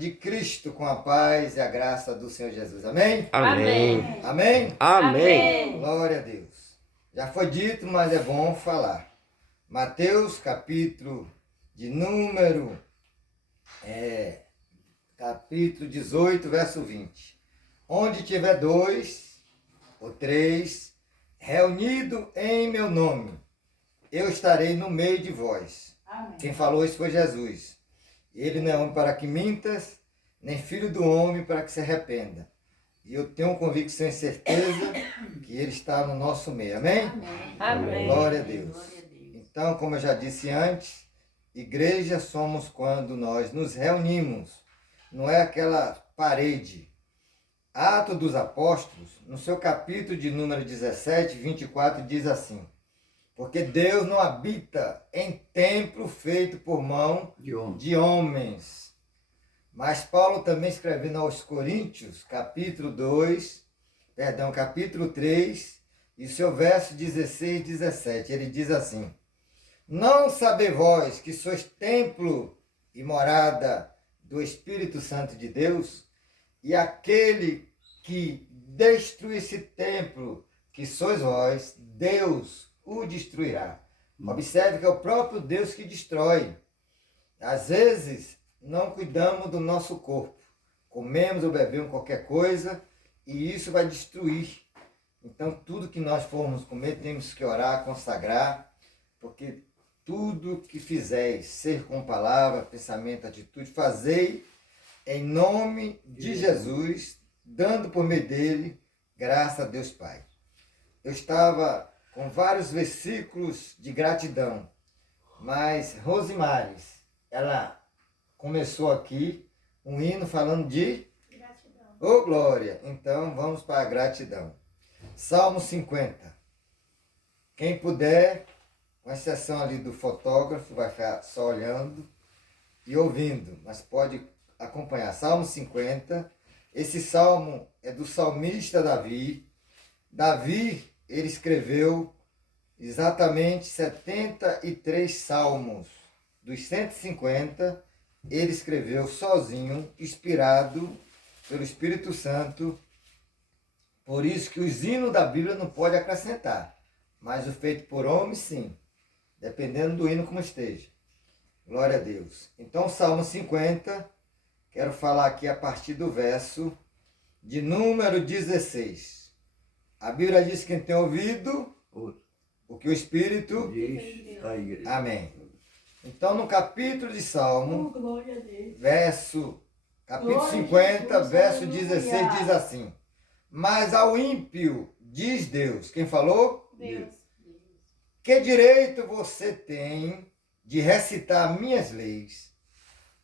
de Cristo com a paz e a graça do Senhor Jesus. Amém? Amém. Amém? Amém. Glória a Deus. Já foi dito, mas é bom falar. Mateus, capítulo de número capítulo 18, verso 20. Onde tiver 2 ou 3 reunidos em meu nome, eu estarei no meio de vós. Amém. Quem falou isso foi Jesus. Ele não é homem para que mintas, nem filho do homem para que se arrependa. E eu tenho convicção e certeza que ele está no nosso meio. Amém? Amém. Glória a Deus. Então, como eu já disse antes, igreja somos quando nós nos reunimos. Não é aquela parede. Atos dos Apóstolos, no seu capítulo de número 17, 24, diz assim: porque Deus não habita em templo feito por mão de homens. Mas Paulo também escrevendo aos Coríntios, capítulo 3, e seu verso 16 e 17, ele diz assim: não sabeis vós que sois templo e morada do Espírito Santo de Deus? E aquele que destruir esse templo que sois vós, Deus o destruirá. Observe que é o próprio Deus que destrói. Às vezes, não cuidamos do nosso corpo. Comemos ou bebemos qualquer coisa e isso vai destruir. Então, tudo que nós formos comer, temos que orar, consagrar, porque tudo que fizeis, ser com palavra, pensamento, atitude, fazei em nome de Jesus, dando por meio dele, graça a Deus Pai. Eu estava com vários versículos de gratidão, mas Rosimares, ela começou aqui um hino falando de Gratidão. Ô glória! Então vamos para a gratidão. Salmo 50. Quem puder, com exceção ali do fotógrafo, vai ficar só olhando e ouvindo, mas pode acompanhar. Salmo 50. Esse salmo é do salmista Davi. Davi, ele escreveu exatamente 73 salmos. Dos 150, ele escreveu sozinho, inspirado pelo Espírito Santo. Por isso que os hinos da Bíblia não pode acrescentar. Mas o feito por homem, sim. Dependendo do hino como esteja. Glória a Deus. Então, Salmo 50, quero falar aqui a partir do verso de número 16. A Bíblia diz que quem tem ouvido, o que o Espírito Diz a igreja. Amém. Então, no capítulo de Salmo, Glória a Deus. capítulo Glória a 50, Jesus, verso aleluia. 16, diz assim: mas ao ímpio, diz Deus, quem falou? Deus. Que direito você tem de recitar minhas leis,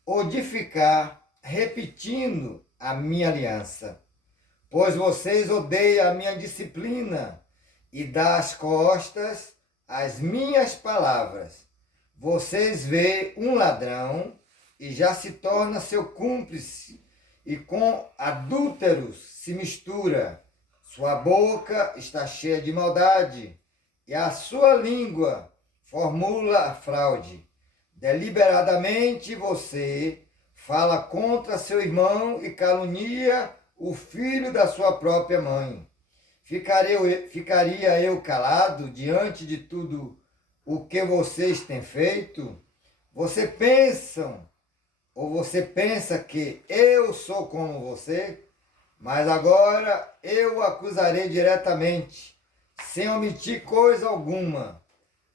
ou de ficar repetindo a minha aliança? Pois vocês odeiam a minha disciplina e dão as costas às minhas palavras. Vocês veem um ladrão e já se torna seu cúmplice, e com adúlteros se mistura. Sua boca está cheia de maldade, e a sua língua formula a fraude. Deliberadamente você fala contra seu irmão e calunia o filho da sua própria mãe. Ficaria eu calado diante de tudo o que vocês têm feito? Você pensa que eu sou como você? Mas agora eu o acusarei diretamente, sem omitir coisa alguma.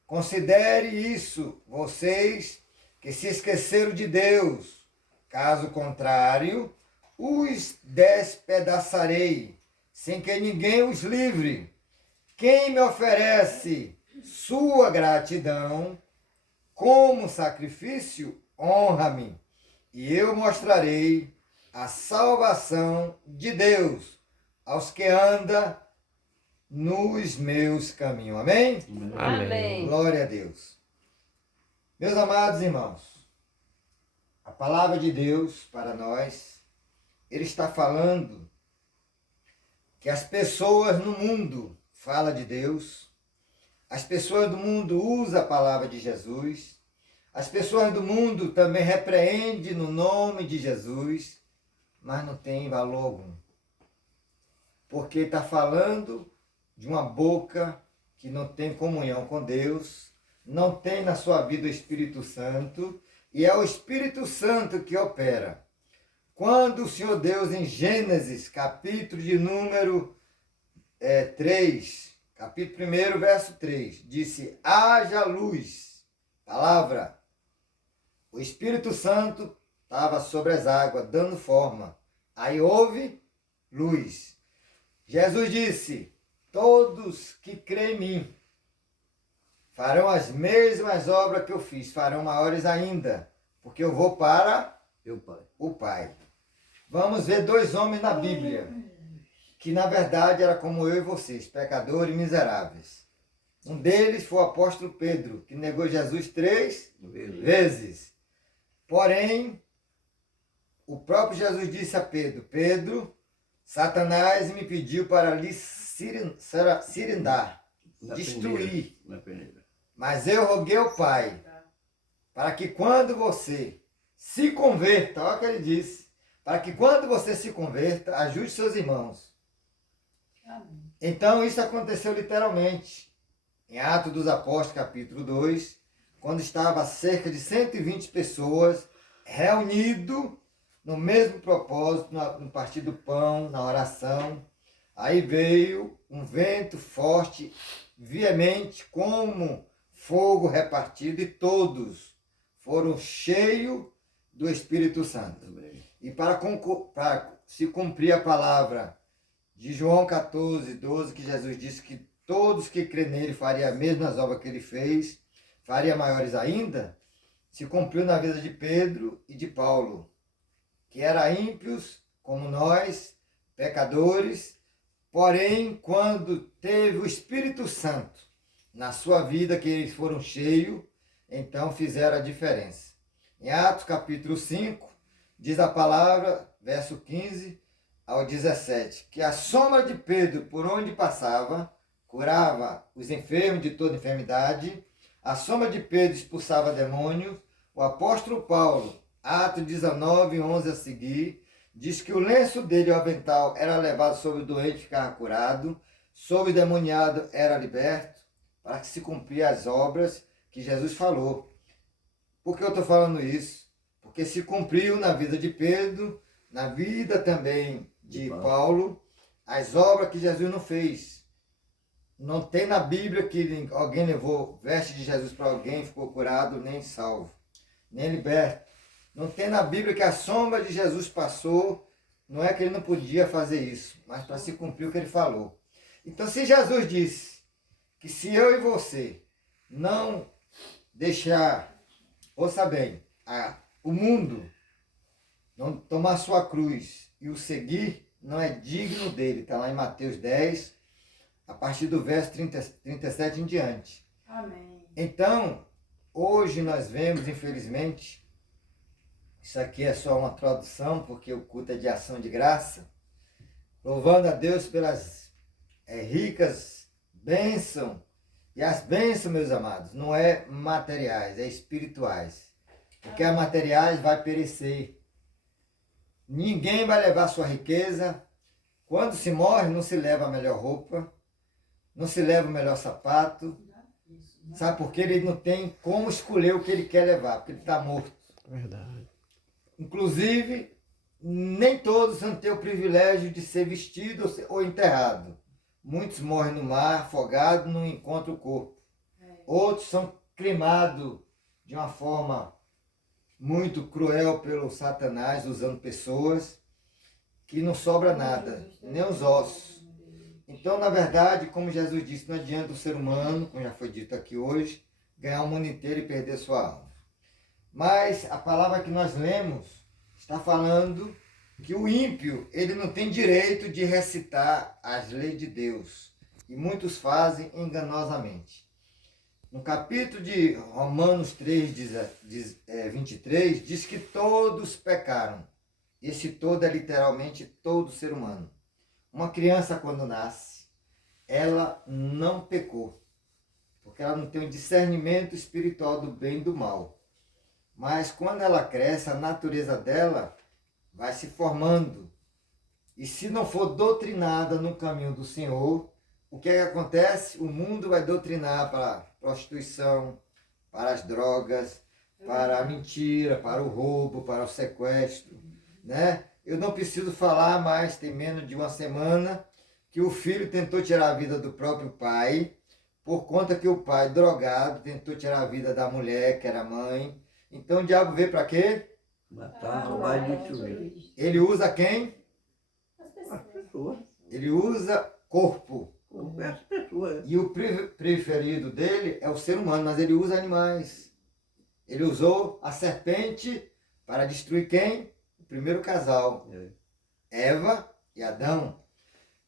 Considere isso, vocês que se esqueceram de Deus. Caso contrário, os despedaçarei, sem que ninguém os livre. Quem me oferece sua gratidão como sacrifício, honra-me, e eu mostrarei a salvação de Deus aos que andam nos meus caminhos. Amém? Amém. Glória a Deus. Meus amados irmãos, a palavra de Deus para nós, ele está falando que as pessoas no mundo falam de Deus, as pessoas do mundo usam a palavra de Jesus, As pessoas do mundo também repreendem no nome de Jesus, mas não tem valor algum. Porque está falando de uma boca que não tem comunhão com Deus, não tem na sua vida o Espírito Santo, e é o Espírito Santo que opera. Quando o Senhor Deus, em Gênesis, capítulo de número 3, capítulo 1, verso 3, disse: haja luz, palavra. O Espírito Santo estava sobre as águas, dando forma. Aí houve luz. Jesus disse: todos que creem em mim farão as mesmas obras que eu fiz, farão maiores ainda, porque eu vou para o Pai. Vamos ver dois homens na Bíblia, que na verdade era como eu e vocês, pecadores e miseráveis. Um deles foi o apóstolo Pedro, que negou Jesus 3 vezes. Porém, o próprio Jesus disse a Pedro: Pedro, Satanás me pediu para lhe cirindar, destruir. Mas eu roguei ao Pai, para que quando você se converta, olha o que ele disse, para que quando você se converta, ajude seus irmãos. Amém. Então isso aconteceu literalmente. Em Atos dos Apóstolos, capítulo 2, quando estava cerca de 120 pessoas reunidos no mesmo propósito, no partir do pão, na oração. Aí veio um vento forte, veemente, como fogo repartido, e todos foram cheios do Espírito Santo. Amém. E para se cumprir a palavra de João 14, 12, que Jesus disse que todos que crê nele fariam as mesmas obras que ele fez, faria maiores ainda, se cumpriu na vida de Pedro e de Paulo, que eram ímpios como nós, pecadores, porém, quando teve o Espírito Santo na sua vida, que eles foram cheios, então fizeram a diferença. Em Atos capítulo 5, diz a palavra, verso 15 ao 17, que a sombra de Pedro, por onde passava, curava os enfermos de toda enfermidade, a sombra de Pedro expulsava demônios. O apóstolo Paulo, Atos 19, 11 a seguir, diz que o lenço dele, o avental, era levado sobre o doente e ficava curado, sobre o demoniado era liberto, para que se cumprir as obras que Jesus falou. Por que eu estou falando isso? Porque se cumpriu na vida de Pedro, na vida também de Paulo, as obras que Jesus não fez. Não tem na Bíblia que alguém levou veste de Jesus para alguém, ficou curado, nem salvo, nem liberto. Não tem na Bíblia que a sombra de Jesus passou, não é que ele não podia fazer isso, mas para se cumprir o que ele falou. Então, se Jesus disse que se eu e você não deixar, ouça bem, o mundo não tomar sua cruz e o seguir, não é digno dele. Está lá em Mateus 10, a partir do verso 37 em diante. Amém. Então, hoje nós vemos, infelizmente, isso aqui é só uma tradução, porque o culto é de ação de graça, louvando a Deus pelas ricas bênçãos. E as bênçãos, meus amados, não é materiais, é espirituais. Porque as materiais vai perecer. Ninguém vai levar sua riqueza. Quando se morre, não se leva a melhor roupa, não se leva o melhor sapato. Sabe por quê? Ele não tem como escolher o que ele quer levar, porque ele está morto. Verdade. Inclusive, nem todos vão ter o privilégio de ser vestido ou enterrado. Muitos morrem no mar, afogados, não encontram o corpo. Outros são cremados de uma forma muito cruel pelo Satanás, usando pessoas que não sobra nada, nem os ossos. Então, na verdade, como Jesus disse, não adianta o ser humano, como já foi dito aqui hoje, ganhar o mundo inteiro e perder sua alma. Mas a palavra que nós lemos está falando que o ímpio, ele não tem direito de recitar as leis de Deus. E muitos fazem enganosamente. No capítulo de Romanos 3, 23, diz que todos pecaram. Esse todo é literalmente todo ser humano. Uma criança, quando nasce, ela não pecou. Porque ela não tem o discernimento espiritual do bem e do mal. mas quando ela cresce, a natureza dela vai se formando. E se não for doutrinada no caminho do Senhor, o que é que acontece? O mundo vai doutrinar para a prostituição, para as drogas, para a mentira, para o roubo, para o sequestro, né? Eu não preciso falar, mas tem menos de uma semana que o filho tentou tirar a vida do próprio pai, por conta que o pai, drogado, tentou tirar a vida da mulher, que era mãe. Então o diabo veio para quê? Matar, roubar e destruir. Ele usa quem? As pessoas. Ele usa corpo. As pessoas. E o preferido dele é o ser humano, mas ele usa animais. Ele usou a serpente para destruir quem? O primeiro casal. Eva e Adão.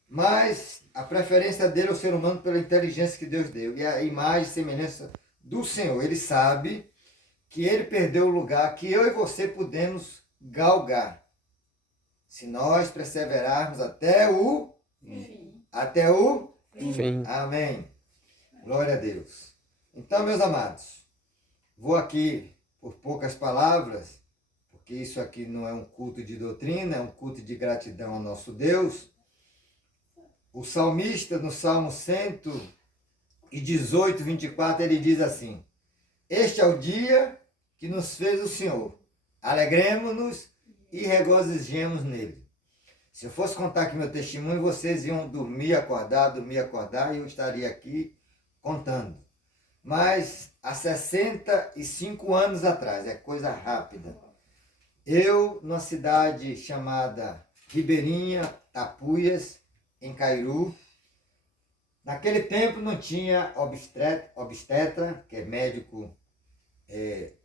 Mas a preferência dele é o ser humano pela inteligência que Deus deu. E a imagem e semelhança do Senhor. Ele sabe que ele perdeu o lugar que eu e você podemos galgar. Se nós perseverarmos até o Fim. Amém. Glória a Deus. Então, meus amados, vou aqui por poucas palavras, porque isso aqui não é um culto de doutrina, é um culto de gratidão ao nosso Deus. O salmista, no Salmo 118, 24, ele diz assim: este é o dia que nos fez o Senhor. Alegremos-nos e regozijemos nele. Se eu fosse contar aqui meu testemunho, vocês iam dormir, acordar, e eu estaria aqui contando. Mas há 65 anos atrás, é coisa rápida, eu, numa cidade chamada Ribeirinha, Tapuias, em Cairu, naquele tempo não tinha obstetra, que é médico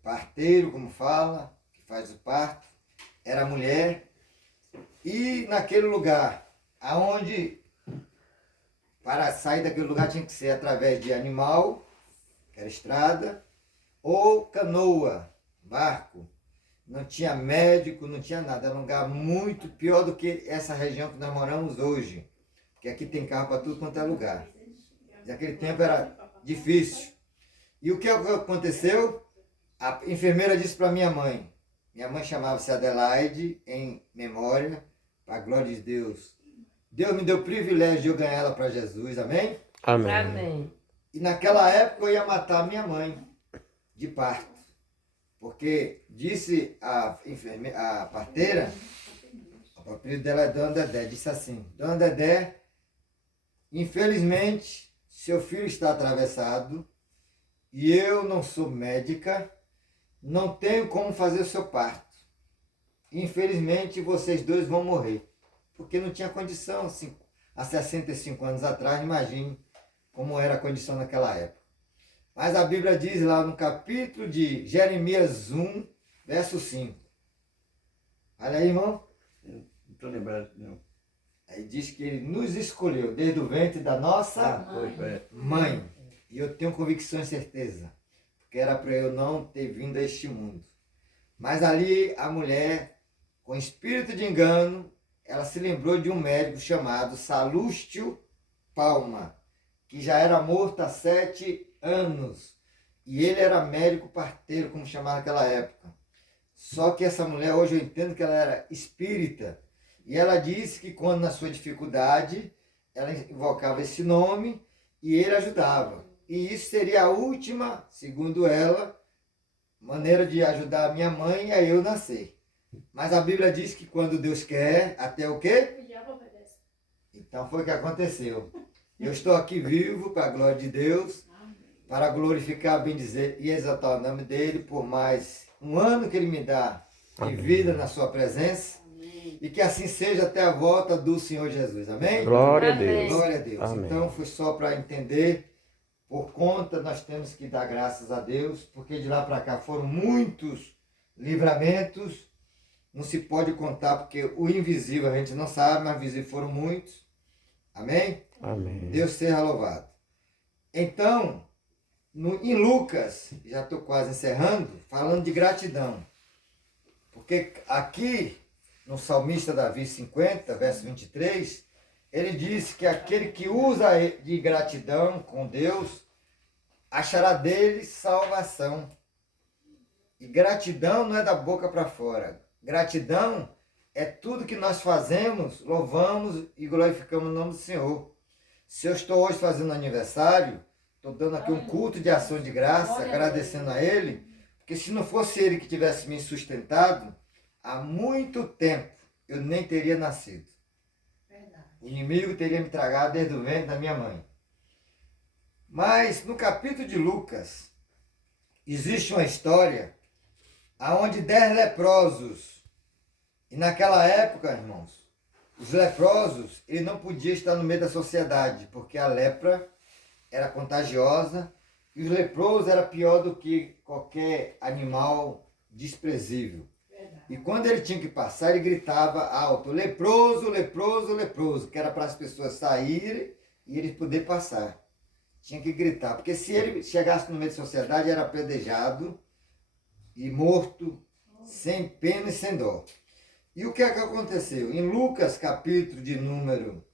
parteiro, como fala, que faz o parto, era mulher. E naquele lugar, aonde para sair daquele lugar tinha que ser através de animal, que era estrada, ou canoa, barco. Não tinha médico, não tinha nada. Era um lugar muito pior do que essa região que nós moramos hoje. Porque aqui tem carro para tudo quanto é lugar. Naquele tempo era difícil. E o que aconteceu? A enfermeira disse para minha mãe chamava-se Adelaide, em memória, para a glória de Deus. Deus me deu o privilégio de eu ganhar ela para Jesus, amém? Amém. Amém. E naquela época eu ia matar minha mãe de parto. Porque disse a parteira, o apelido dela é Dona Dedé, disse assim: Dona Dedé, infelizmente, seu filho está atravessado e eu não sou médica, não tenho como fazer o seu parto. Infelizmente, vocês dois vão morrer. Porque não tinha condição, assim, há 65 anos atrás, imagine como era a condição naquela época. Mas a Bíblia diz lá no capítulo de Jeremias 1, verso 5. Olha aí, irmão. Não estou lembrado, não. Aí diz que ele nos escolheu desde o ventre da nossa mãe. E eu tenho convicção e certeza, porque era para eu não ter vindo a este mundo. Mas ali a mulher, com espírito de engano, ela se lembrou de um médico chamado Salústio Palma, que já era morto há 7 anos. E ele era médico parteiro, como chamava naquela época. Só que essa mulher, hoje eu entendo que ela era espírita. E ela disse que quando na sua dificuldade, ela invocava esse nome e ele ajudava. E isso seria a última, segundo ela, maneira de ajudar a minha mãe e a eu nascer. Mas a Bíblia diz que quando Deus quer, até o quê? Então foi o que aconteceu. Eu estou aqui vivo para a glória de Deus, para glorificar, bendizer e exaltar o nome dele por mais um ano que ele me dá de vida na sua presença. E que assim seja até a volta do Senhor Jesus. Amém? Glória a Amém. Deus. Glória a Deus. Amém. Então foi só para entender. Por conta, nós temos que dar graças a Deus, porque de lá para cá foram muitos livramentos. Não se pode contar, porque o invisível a gente não sabe, mas visível foram muitos. Amém? Amém. Deus seja louvado. Então, em Lucas, já estou quase encerrando, falando de gratidão. Porque aqui, no salmista Davi 50, verso 23, ele diz que aquele que usa de gratidão com Deus, achará dele salvação. E gratidão não é da boca para fora. Gratidão é tudo que nós fazemos, louvamos e glorificamos o nome do Senhor. Se eu estou hoje fazendo aniversário, estou dando aqui um culto de ação de graça, agradecendo a Ele, porque se não fosse Ele que tivesse me sustentado, há muito tempo eu nem teria nascido. Verdade. O inimigo teria me tragado desde o ventre da minha mãe. Mas no capítulo de Lucas, existe uma história onde 10 leprosos, e naquela época, irmãos, os leprosos, ele não podia estar no meio da sociedade, porque a lepra era contagiosa e os leprosos era pior do que qualquer animal desprezível. Verdade. E quando ele tinha que passar, ele gritava alto, leproso, leproso, leproso, que era para as pessoas saírem e ele poder passar. Tinha que gritar, porque se ele chegasse no meio da sociedade, era apedrejado e morto, sem pena e sem dó. E o que é que aconteceu? Em Lucas, capítulo de número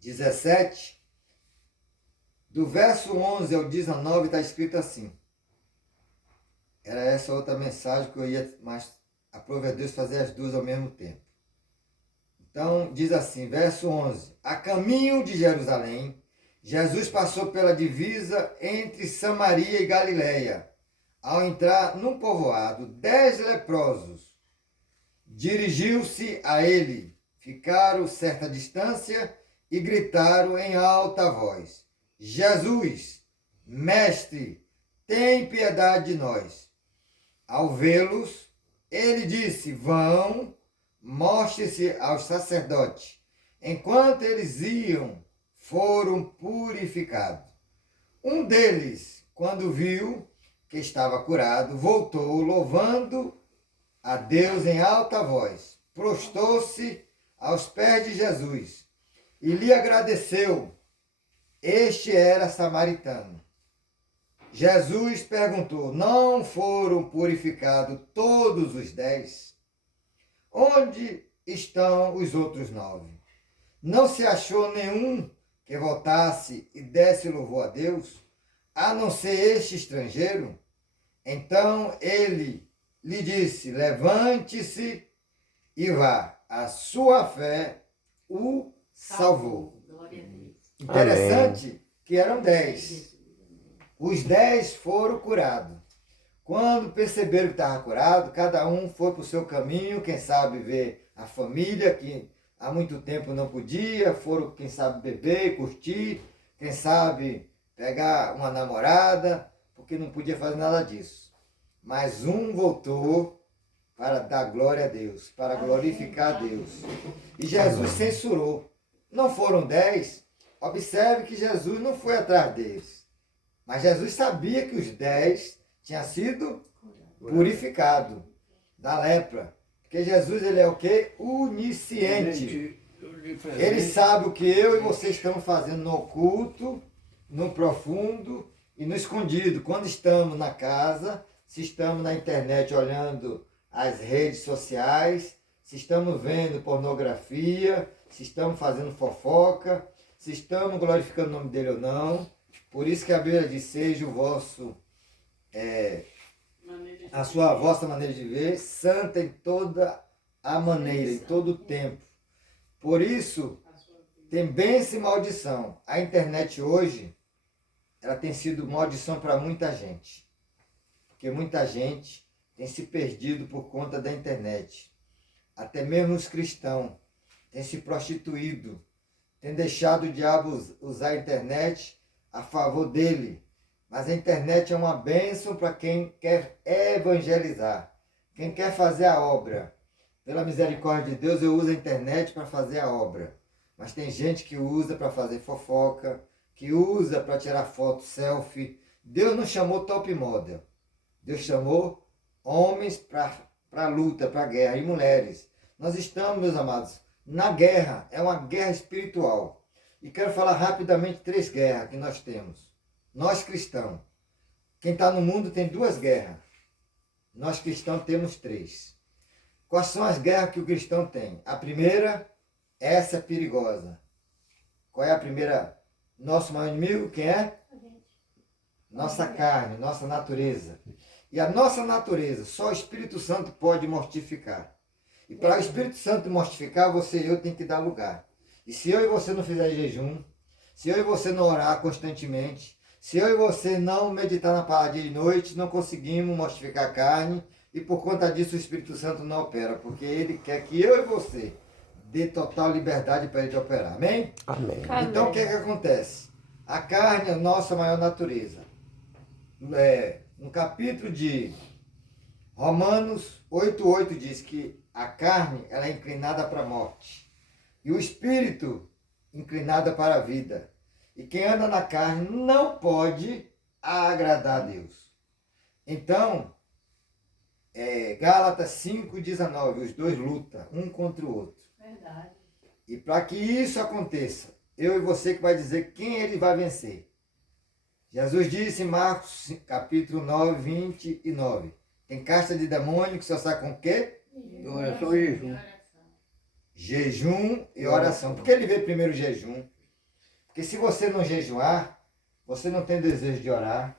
17, do verso 11 ao 19, está escrito assim. Era essa outra mensagem que eu ia, mas aprove a Deus fazer as duas ao mesmo tempo. Então, diz assim, verso 11. A caminho de Jerusalém, Jesus passou pela divisa entre Samaria e Galileia. Ao entrar num povoado, 10 leprosos dirigiu-se a ele, ficaram certa distância e gritaram em alta voz, Jesus, mestre, tem piedade de nós. Ao vê-los, ele disse, vão, mostre-se aos sacerdotes. Enquanto eles iam, foram purificados. Um deles, quando viu que estava curado, voltou louvando a Deus em alta voz, prostrou-se aos pés de Jesus e lhe agradeceu. Este era samaritano. Jesus perguntou, não foram purificados todos os 10? Onde estão os outros 9? Não se achou nenhum que voltasse e desse louvor a Deus, a não ser este estrangeiro? Então ele lhe disse, levante-se e vá, a sua fé o salvou. Interessante. Amém. Que eram 10. Os 10 foram curados. Quando perceberam que estava curado, cada um foi para o seu caminho, quem sabe ver a família, que há muito tempo não podia, foram, quem sabe, beber, curtir, quem sabe pegar uma namorada, porque não podia fazer nada disso. Mas um voltou para dar glória a Deus, para glorificar a Deus. E Jesus censurou. Não foram 10. Observe que Jesus não foi atrás deles. Mas Jesus sabia que os 10 tinham sido purificados da lepra. Porque Jesus, ele é o quê? Onisciente. Ele sabe o que eu e você estamos fazendo no oculto, no profundo e no escondido. Quando estamos na casa, se estamos na internet olhando as redes sociais, se estamos vendo pornografia, se estamos fazendo fofoca, se estamos glorificando o nome dele ou não. Por isso que a Bíblia diz, seja o vosso, a vossa maneira de ver, santa em toda a maneira, em todo o tempo. Por isso, tem bênção e maldição. A internet hoje, ela tem sido maldição para muita gente. Porque muita gente tem se perdido por conta da internet. Até mesmo os cristãos têm se prostituído, têm deixado o diabo usar a internet a favor dele. Mas a internet é uma bênção para quem quer evangelizar, quem quer fazer a obra. Pela misericórdia de Deus, eu uso a internet para fazer a obra. Mas tem gente que usa para fazer fofoca, que usa para tirar foto, selfie. Deus não chamou top model. Deus chamou homens para a luta, para a guerra, e mulheres. Nós estamos, meus amados, na guerra. É uma guerra espiritual. E quero falar rapidamente 3 guerras que nós temos. Nós cristãos. Quem está no mundo tem 2 guerras. Nós cristãos temos 3. Quais são as guerras que o cristão tem? A primeira, essa é perigosa. Qual é a primeira? Nosso maior inimigo, quem é? Nossa carne, nossa natureza. E a nossa natureza, só o Espírito Santo pode mortificar. E para o Espírito Santo mortificar, você e eu tem que dar lugar. E se eu e você não fizer jejum, se eu e você não orar constantemente, se eu e você não meditar na palavra dia e noite, não conseguimos mortificar a carne, e por conta disso o Espírito Santo não opera, porque ele quer que eu e você dê total liberdade para ele operar. Amém? Amém. Então o que é que acontece? A carne é a nossa maior natureza. No capítulo de Romanos 8,8 diz que a carne ela é inclinada para a morte e o espírito inclinada para a vida. E quem anda na carne não pode agradar a Deus. Então, Gálatas 5,19, os dois lutam um contra o outro. Verdade. E para que isso aconteça, eu e você que vai dizer quem ele vai vencer. Jesus disse em Marcos capítulo 9, 29. Tem casta de demônio que só sai com o quê? Oração e jejum. Jejum e oração. Por que ele veio primeiro o jejum? Porque se você não jejuar, você não tem desejo de orar,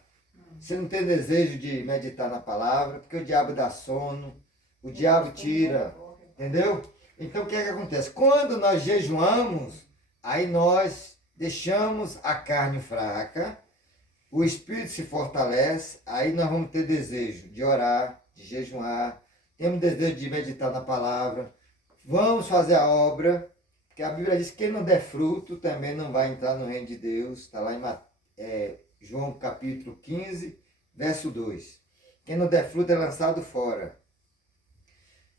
você não tem desejo de meditar na palavra, porque o diabo dá sono, o diabo tira, entendeu? Então o que é que acontece? Quando nós jejuamos, aí nós deixamos a carne fraca, o espírito se fortalece, aí nós vamos ter desejo de orar, de jejuar, temos desejo de meditar na palavra, vamos fazer a obra, porque a Bíblia diz que quem não der fruto também não vai entrar no reino de Deus, está lá em João capítulo 15, verso 2. Quem não der fruto é lançado fora.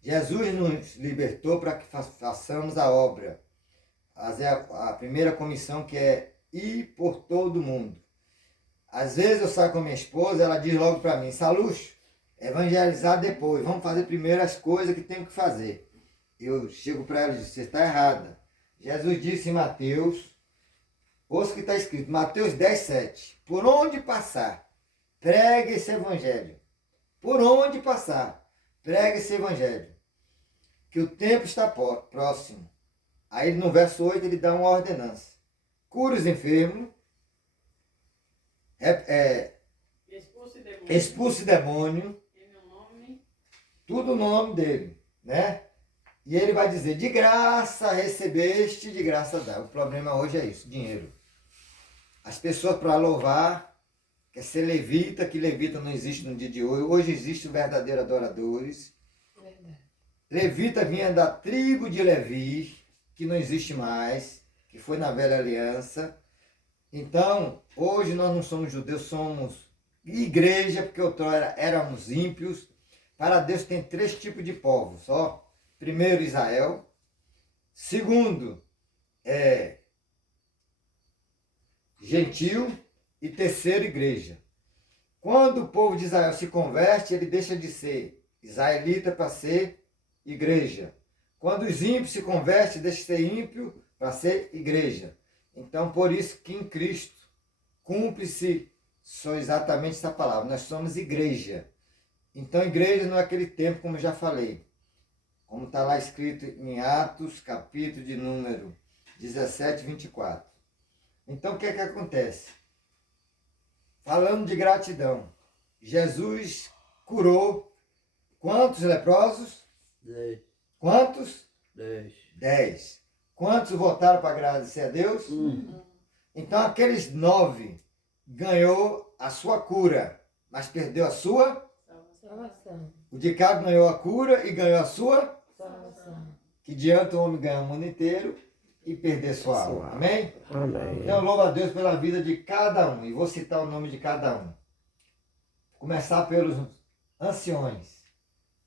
Jesus nos libertou para que façamos a obra, fazer a primeira comissão, que é ir por todo mundo. Às vezes eu saio com a minha esposa, ela diz logo para mim: Saluxo, evangelizar depois, vamos fazer primeiro as coisas que temos que fazer. Eu chego para ela e digo: você está errada. Jesus disse em Mateus, ouça o que está escrito, Mateus 10, 7. Por onde passar, pregue esse evangelho. Por onde passar, pregue esse evangelho. Que o tempo está próximo. Aí no verso 8 ele dá uma ordenança. Cura os enfermos, expulse demônio, tudo o nome dele, né? E ele vai dizer: de graça recebeste, de graça dá. O problema hoje é isso, dinheiro. As pessoas para louvar, quer ser levita, que levita não existe no dia de hoje. Hoje existem verdadeiros adoradores. Verdade. Levita vinha da tribo de Levi, que não existe mais, que foi na velha aliança. Então, hoje nós não somos judeus, somos igreja, porque outrora éramos ímpios. Para Deus tem 3 tipos de povos, ó. Primeiro, Israel. Segundo, gentil. E terceiro, igreja. Quando o povo de Israel se converte, ele deixa de ser israelita para ser igreja. Quando os ímpios se convertem, deixa de ser ímpio para ser igreja. Então, por isso que em Cristo cumpre-se só exatamente essa palavra. Nós somos igreja. Então, igreja não é aquele tempo, como eu já falei. Como está lá escrito em Atos, capítulo de número 17, 24. Então, o que é que acontece? Falando de gratidão, Jesus curou quantos leprosos? 10. Quantos? 10. 10. Quantos votaram para agradecer a Deus? Então, aqueles 9 ganhou a sua cura, mas perdeu a sua? Salvação. O diabo ganhou a cura e ganhou a sua? Salvação. Que adianta o homem ganhar o mundo inteiro e perder sua alma. Amém? Amém. Então, louvo a Deus pela vida de cada um. E vou citar o nome de cada um. Vou começar pelos anciões.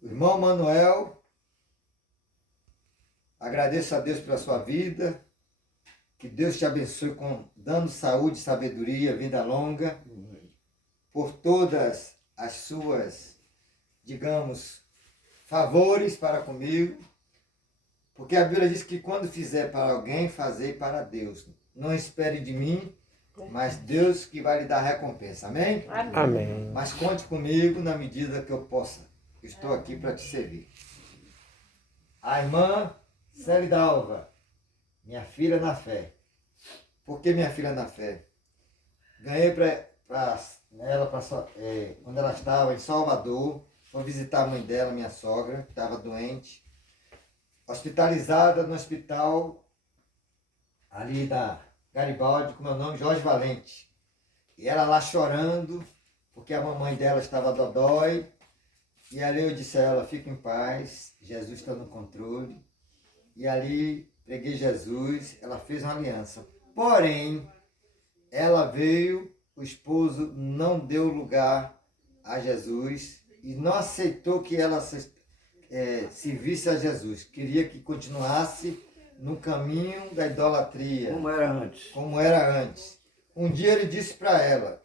O irmão Manuel, agradeço a Deus pela sua vida. Que Deus te abençoe dando saúde, sabedoria, vida longa. Por todas as suas, digamos, favores para comigo. Porque a Bíblia diz que quando fizer para alguém, fazei para Deus. Não espere de mim, mas Deus que vai lhe dar recompensa. Amém? Amém. Mas conte comigo na medida que eu possa. Estou aqui para te servir. A irmã Célia Dalva, minha filha na fé. Por que minha filha na fé? Ganhei para ela quando ela estava em Salvador, foi visitar a mãe dela, minha sogra, que estava doente, hospitalizada no hospital ali da Garibaldi, com meu nome, Jorge Valente. E ela lá chorando, porque a mamãe dela estava dodói. E ali eu disse a ela, fica em paz, Jesus está no controle. E ali preguei Jesus, ela fez uma aliança. Porém, ela veio, o esposo não deu lugar a Jesus e não aceitou que ela servisse a Jesus. Queria que continuasse no caminho da idolatria. Como era antes. Como era antes. Um dia ele disse para ela,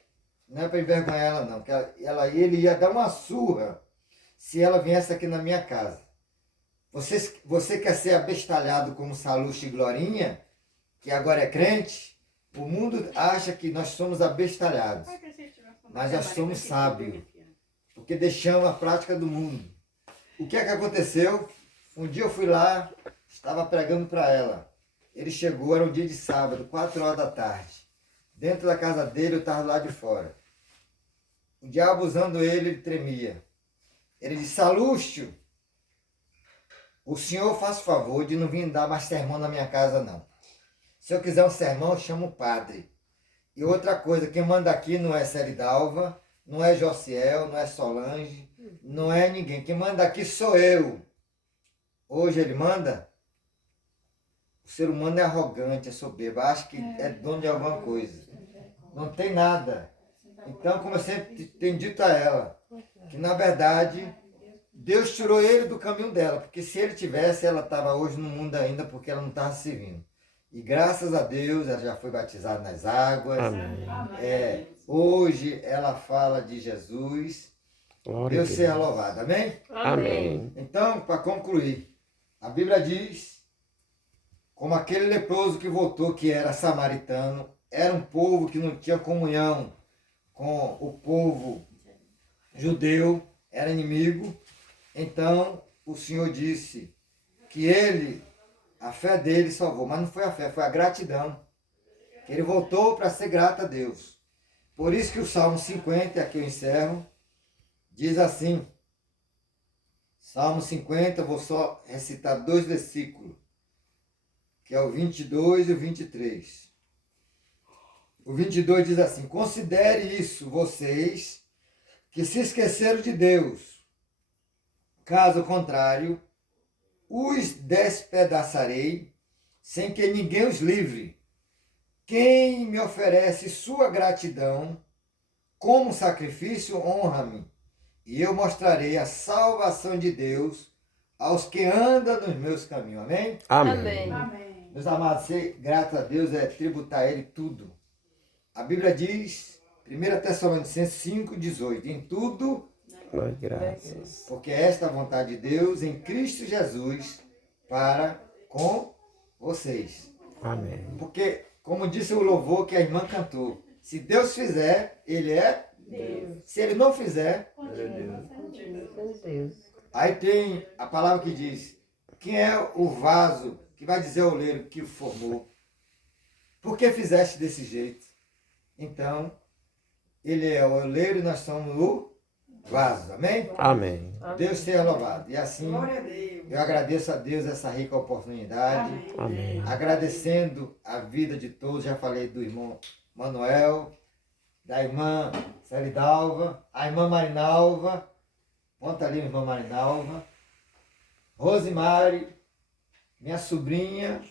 não é para envergonhar ela não, que ele ia dar uma surra se ela viesse aqui na minha casa. Você quer ser abestalhado como Saluste e Glorinha, que agora é crente? O mundo acha que nós somos abestalhados, mas nós somos sábios, porque deixamos a prática do mundo. O que é que aconteceu? Um dia eu fui lá, estava pregando para ela. Ele chegou, era um dia de sábado, 4 horas da tarde. Dentro da casa dele, eu estava lá de fora. O diabo usando ele tremia. Ele disse, Salúcio, o senhor faz favor de não vir dar mais sermão na minha casa, não. Se eu quiser um sermão, chama o padre. E outra coisa, quem manda aqui não é Dalva, não é Josiel, não é Solange, não é ninguém. Quem manda aqui sou eu. Hoje ele manda. O ser humano é arrogante, é soberbo, acha que é dono de alguma coisa. Não tem nada. Então, como eu sempre tenho dito a ela, que na verdade Deus tirou ele do caminho dela, porque se ele tivesse, ela estava hoje no mundo ainda, porque ela não estava servindo. E graças a Deus, ela já foi batizada nas águas. Amém. Hoje ela fala de Jesus. Glória Deus a seja Deus. louvado, amém? Amém. Então, para concluir, a Bíblia diz, como aquele leproso que voltou, que era samaritano, era um povo que não tinha comunhão com o povo judeu, era inimigo. Então, o Senhor disse que a fé dele salvou, mas não foi a fé, foi a gratidão. Que ele voltou para ser grato a Deus. Por isso que o Salmo 50, aqui eu encerro, diz assim, Salmo 50, vou só recitar 2 versículos, que é o 22 e o 23. O 22 diz assim, considere isso, vocês que se esqueceram de Deus. Caso contrário, os despedaçarei, sem que ninguém os livre. Quem me oferece sua gratidão, como sacrifício, honra-me, e eu mostrarei a salvação de Deus aos que andam nos meus caminhos. Amém? Amém. Amém. Meus amados, ser grato a Deus é tributar a Ele tudo. A Bíblia diz, 1 Tessalonicenses 5,18, em tudo, Nós graças. porque esta é a vontade de Deus em Cristo Jesus para com vocês. Amém. Porque, como disse o louvor que a irmã cantou, se Deus fizer, Ele é Deus. Se Ele não fizer, Continua sendo Deus. aí tem a palavra que diz, quem é o vaso que vai dizer ao oleiro que o formou? Por que fizeste desse jeito? Então, Ele é o oleiro e nós somos o vaso. Amém? Amém. Deus seja louvado. E assim, Glória a Deus. eu agradeço a Deus essa rica oportunidade. Amém. Amém. Agradecendo a vida de todos. Já falei do irmão Manuel, da irmã Dalva, a irmã Marinalva. Conta ali a irmã Marinalva. Rosemary, minha sobrinha,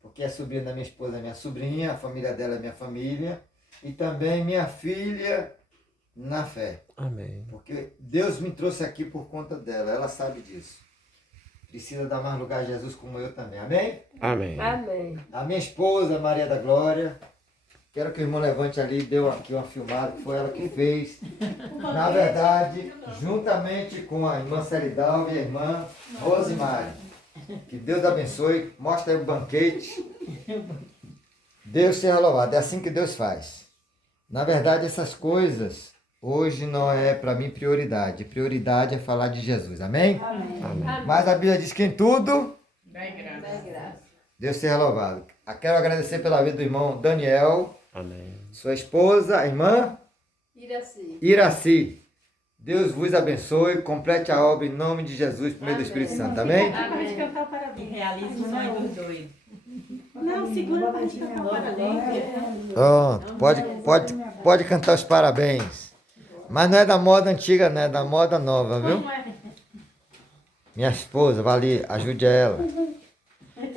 porque é sobrinha da minha esposa, é minha sobrinha, a família dela é minha família. E também minha filha na fé. Amém. Porque Deus me trouxe aqui por conta dela, ela sabe disso. Precisa dar mais lugar a Jesus como eu também, amém? Amém. Amém. A minha esposa, Maria da Glória, quero que o irmão levante ali, deu aqui uma filmada, que foi ela que fez. Na verdade, juntamente com a irmã Dalva e a irmã Rosemary. Que Deus abençoe, mostra aí o banquete. Deus seja louvado, é assim que Deus faz. Na verdade, essas coisas hoje não é para mim prioridade. Prioridade é falar de Jesus, amém? Amém. Amém. Mas a Bíblia diz que em tudo, Dai graça. Dá graça. Deus seja louvado. Quero agradecer pela vida do irmão Daniel, Amém. sua esposa, a irmã Iraci. Deus vos abençoe, complete a obra em nome de Jesus, por meio do Espírito Santo. Amém? Pode cantar o parabéns. Realiza o sonho dos doidos. Não, segura para a gente cantar o parabéns. Pronto, pode cantar os parabéns. Mas não é da moda antiga, não é da moda nova, viu? Como é? Minha esposa, vai ali, ajude ela.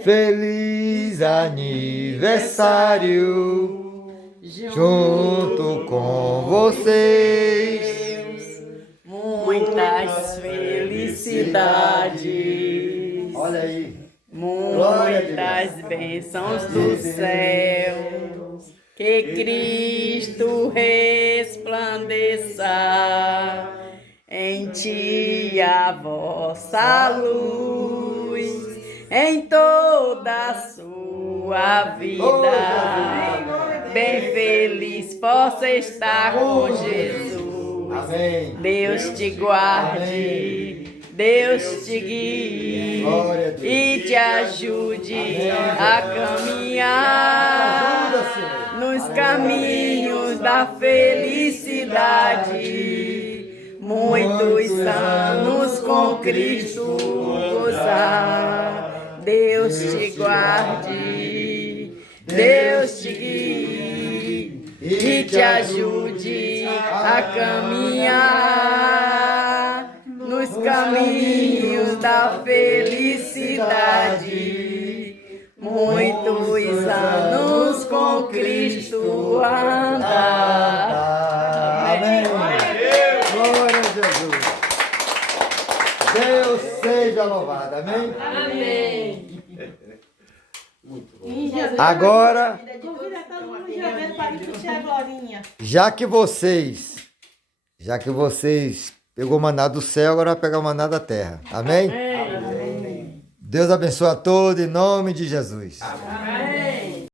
Feliz aniversário, junto com vocês. Muitas felicidades. Olha aí. Glória a Deus. Muitas bênçãos do céu. Que Cristo resplandeça em ti a vossa luz, em toda a sua vida. Bem feliz possa estar com Jesus. Amém. Deus te guarde, Deus te guie Glória a Deus. e te ajude a caminhar nos caminhos da felicidade. Muitos anos com Cristo gozar. Deus te guarde, Deus te guie e te ajude a caminhar nos caminhos da felicidade. Muitos anos com Cristo andar. Amém. Glória a Jesus. Deus seja louvado. Amém. Agora, Convida todo mundo já vendo para curtir a Glorinha. já que vocês pegou o maná do céu, agora vai pegar o maná da terra. Amém? Deus abençoe a todos em nome de Jesus. Amém.